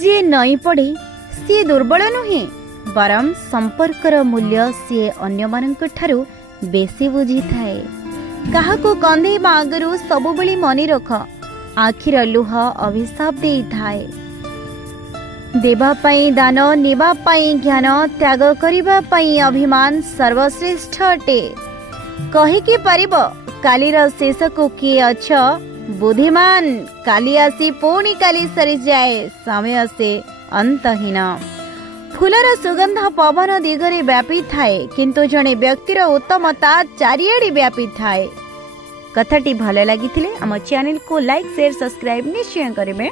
जी नई पड़े सी दुर्बल नुहे बरम संपर्कर मूल्य सी अन्यमानंक ठारू बेसी बुझी थाए। काहाको कंधेबा आगरू सबुबेले मने रख आखिर लुह अभिशाप देई थाए। देवा पाई दान नेबा पाई ज्ञान त्याग करिबा पाई अभिमान सर्वश्रेष्ठ अटे। कहिकी पारिब कालीर शेष को किए अछ बुद्धिमान काली आसी पुणी काली सरी जाए समय से अंतहीन। फूलर सुगंध पवन दिगरे व्यापी थाए किंतु जड़े व्यक्तिर उत्तमता चारिआडे व्यापी थाए। कथाटी भल लगी आम चैनल को लाइक शेयर सब्सक्राइब निश्चय करेंगे।